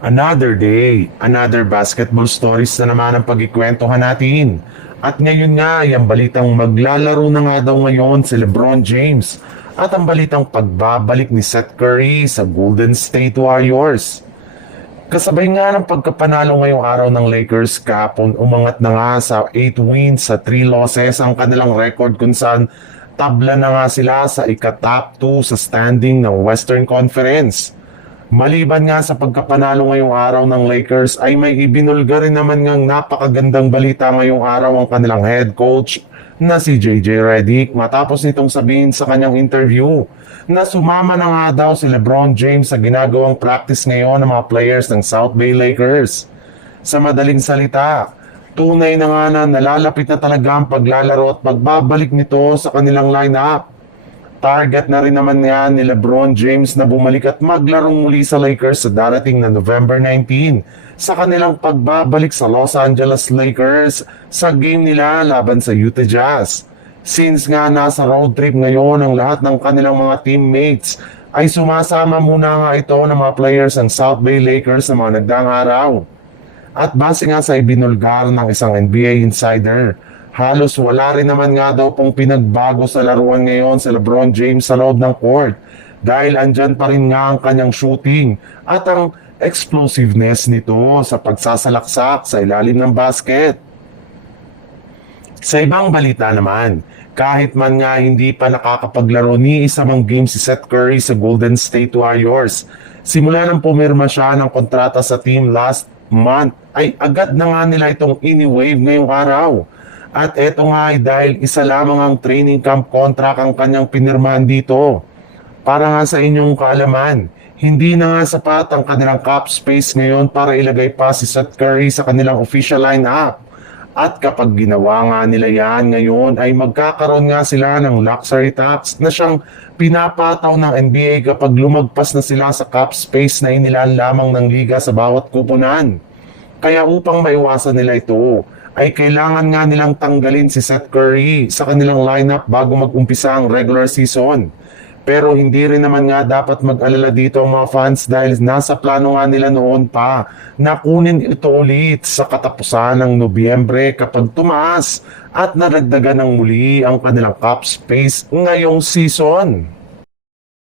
Another day, another basketball stories na naman ang pagkikwentuhan natin. At ngayon nga, yung balitang maglalaro na nga daw ngayon si LeBron James at ang balitang pagbabalik ni Seth Curry sa Golden State Warriors. Kasabay nga ng pagkapanalo ngayong araw ng Lakers kahapon, umangat na nga sa 8 wins sa 3 losses ang kanilang record kung saan tabla na nga sila sa ika-top 2 sa standing ng Western Conference. Maliban nga sa pagkapanalo ngayong araw ng Lakers ay may ibinulga rin naman ngang napakagandang balita ngayong araw ang kanilang head coach na si JJ Redick matapos nitong sabihin sa kanyang interview na sumama na nga daw si LeBron James sa ginagawang practice ngayon ng mga players ng South Bay Lakers. Sa madaling salita, tunay na nga na nalalapit na talaga ang paglalaro at pagbabalik nito sa kanilang lineup. Target na rin naman nga ni LeBron James na bumalik at maglarong muli sa Lakers sa darating na November 19 sa kanilang pagbabalik sa Los Angeles Lakers sa game nila laban sa Utah Jazz. Since nga nasa road trip ngayon ang lahat ng kanilang mga teammates ay sumasama muna nga ito ng mga players ng South Bay Lakers sa mga nagdaang araw. At base nga sa ibinulgar ng isang NBA insider, halos wala rin naman nga daw pong pinagbago sa laruan ngayon sa LeBron James sa loob ng court dahil andyan pa rin nga ang kanyang shooting at ang explosiveness nito sa pagsasalaksak sa ilalim ng basket. Sa ibang balita naman, kahit man nga hindi pa nakakapaglaro ni isa mang game si Seth Curry sa Golden State Warriors, simula nang pumirma siya ng kontrata sa team last month ay agad na nga nila itong ini-wave ngayong araw. At eto nga ay dahil isa lamang ang training camp contract ang kanyang pinirmahan dito. Para nga sa inyong kaalaman, hindi na nga sapat ang kanilang cap space ngayon para ilagay pa si Seth Curry sa kanilang official lineup. At kapag ginawa nga nila yan ngayon ay magkakaroon nga sila ng luxury tax na siyang pinapataw ng NBA kapag lumagpas na sila sa cap space na inilaan lamang ng liga sa bawat kupunan. Kaya upang maiwasan nila ito, ay kailangan nga nilang tanggalin si Seth Curry sa kanilang lineup bago mag-umpisa ang regular season. Pero hindi rin naman nga dapat mag-alala dito ang mga fans dahil nasa plano nga nila noon pa na kunin ito ulit sa katapusan ng Nobyembre kapag tumaas at naragdagan ng muli ang kanilang cap space ngayong season.